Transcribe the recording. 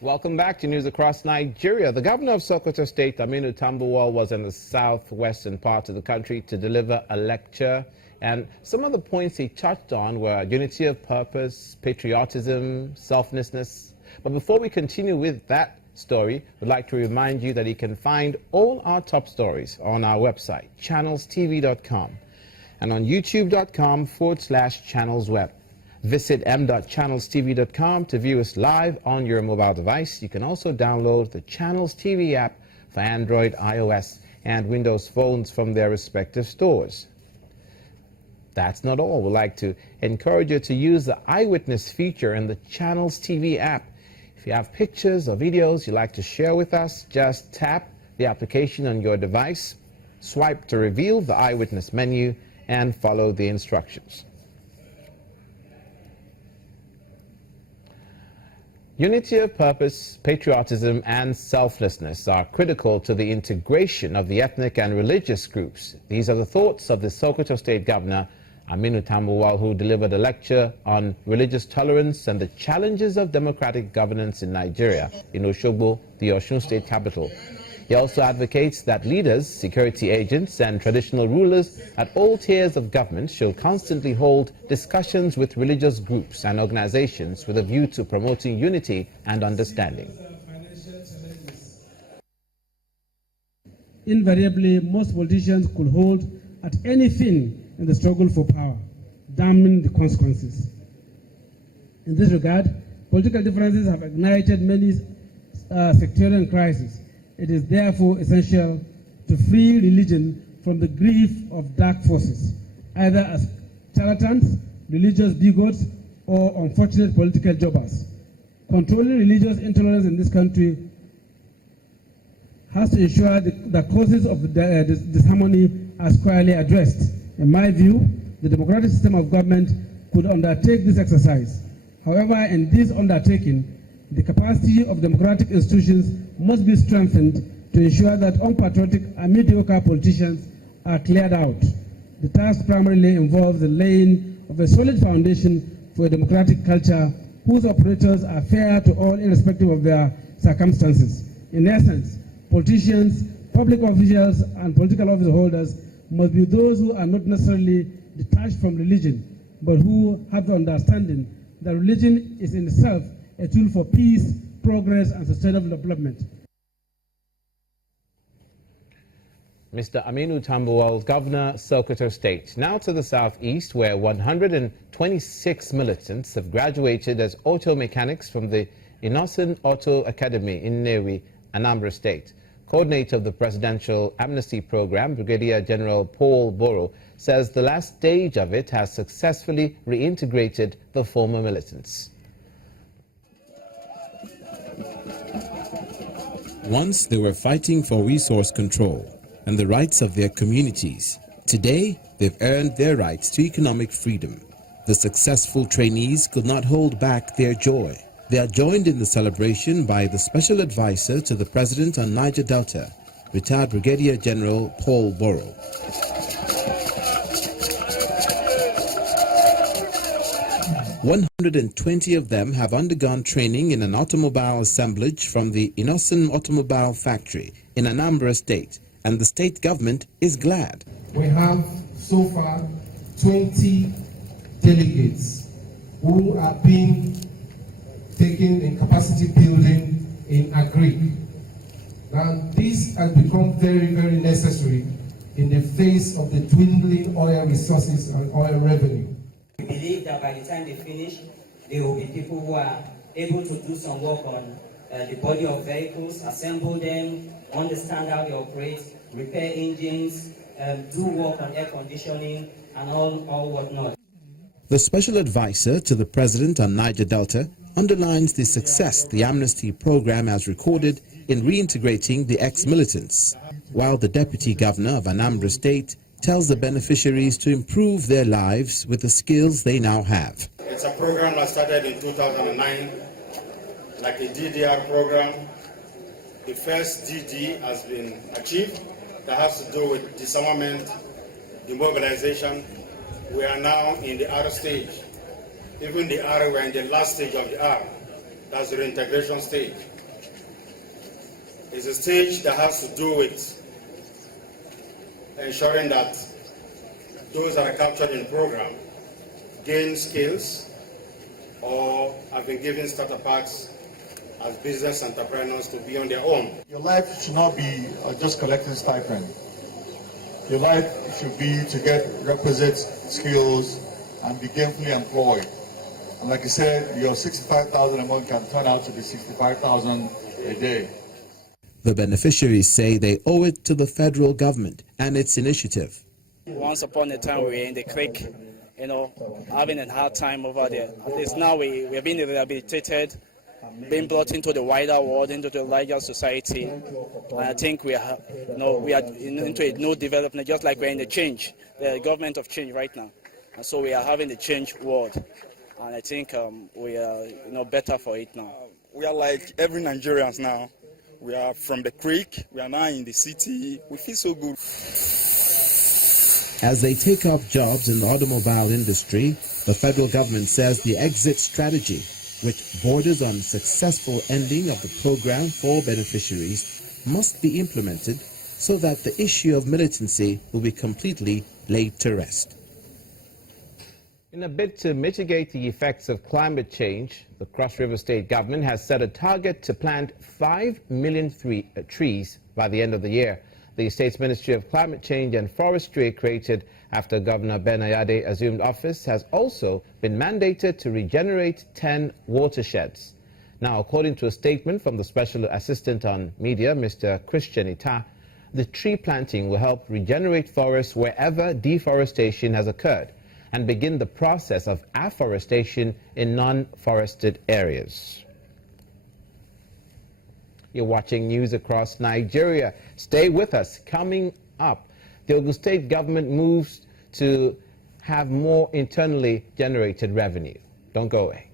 Welcome back to News Across Nigeria. The governor of Sokoto State, Aminu Tambuwal, was in the southwestern part of the country to deliver a lecture. And some of the points he touched on were unity of purpose, patriotism, selflessness. But before we continue with that story, we'd like to remind you that you can find all our top stories on our website, channelstv.com, and on youtube.com/channelsweb. Visit m.channelstv.com to view us live on your mobile device. You can also download the Channels TV app for Android, iOS, and Windows phones from their respective stores. That's not all. We'd like to encourage you to use the Eyewitness feature in the Channels TV app. If you have pictures or videos you'd like to share with us, just tap the application on your device, swipe to reveal the Eyewitness menu, and follow the instructions. Unity of purpose, patriotism, and selflessness are critical to the integration of the ethnic and religious groups. These are the thoughts of the Sokoto State Governor, Aminu Tambuwal, who delivered a lecture on religious tolerance and the challenges of democratic governance in Nigeria, in Oshogbo, the Osun State capital. He also advocates that leaders, security agents, and traditional rulers at all tiers of government should constantly hold discussions with religious groups and organizations with a view to promoting unity and understanding. Invariably, most politicians could hold at anything in the struggle for power, damning the consequences. In this regard, political differences have ignited many sectarian crises. It is therefore essential to free religion from the grief of dark forces, either as charlatans, religious bigots, or unfortunate political jobbers. Controlling religious intolerance in this country has to ensure the causes of disharmony are squarely addressed. In my view, the democratic system of government could undertake this exercise. However, in this undertaking, the capacity of democratic institutions must be strengthened to ensure that unpatriotic and mediocre politicians are cleared out. The task primarily involves the laying of a solid foundation for a democratic culture whose operators are fair to all irrespective of their circumstances. In essence, politicians, public officials, and political office holders must be those who are not necessarily detached from religion, but who have the understanding that religion is in itself a tool for peace, progress, and sustainable development. Mr. Aminu Tambuwal, Governor, Sokoto State. Now to the southeast, where 126 militants have graduated as auto mechanics from the Innocent Auto Academy in Nnewi, Anambra State. Coordinator of the Presidential Amnesty Program, Brigadier General Paul Boro, says the last stage of it has successfully reintegrated the former militants. Once they were fighting for resource control and the rights of their communities. Today, they've earned their rights to economic freedom. The successful trainees could not hold back their joy. They are joined in the celebration by the Special Advisor to the President on Niger Delta, retired Brigadier General Paul Boro. "120 of them have undergone training in an automobile assemblage from the Innocent Automobile Factory in Anambra State, and the state government is glad." We have so far 20 delegates who are being taken in capacity building in Agric. Now, this has become very, very necessary in the face of the dwindling oil resources and oil revenue. We believe that by the time they finish, there will be people who are able to do some work on the body of vehicles, assemble them, understand how they operate, repair engines, do work on air conditioning, and all whatnot. The Special Advisor to the President on Niger Delta underlines the success the Amnesty program has recorded in reintegrating the ex-militants, while the Deputy Governor of Anambra State tells the beneficiaries to improve their lives with the skills they now have. It's a program that started in 2009, like a DDR program. The first DD has been achieved. That has to do with disarmament, demobilization. We are now in the R stage. Even the R, we're in the last stage of the R. That's the reintegration stage. It's a stage that has to do with ensuring that those that are captured in the program gain skills or have been given starter packs as business entrepreneurs to be on their own. Your life should not be just collecting stipend. Your life should be to get requisite skills and be gainfully employed. And like I said, your 65,000 a month can turn out to be 65,000 a day. The beneficiaries say they owe it to the federal government and its initiative. Once upon a time, we were in the creek, having a hard time over there. At least now we're being rehabilitated, being brought into the wider world, into the larger society. And I think we are into a new development, just like we're in the government of change right now. And so we are having the change world. And I think we are better for it now. We are like every Nigerians now. We are from the creek, we are now in the city. We feel so good. As they take up jobs in the automobile industry, the federal government says the exit strategy, which borders on successful ending of the program for beneficiaries, must be implemented so that the issue of militancy will be completely laid to rest. In a bid to mitigate the effects of climate change, the Cross River State government has set a target to plant 5 million trees by the end of the year. The state's Ministry of Climate Change and Forestry, created after Governor Ben Ayade assumed office, has also been mandated to regenerate 10 watersheds. Now, according to a statement from the Special Assistant on Media, Mr. Christian Ita, the tree planting will help regenerate forests wherever deforestation has occurred and begin the process of afforestation in non-forested areas. You're watching news across Nigeria. Stay with us. Coming up, the Ogun State government moves to have more internally generated revenue. Don't go away.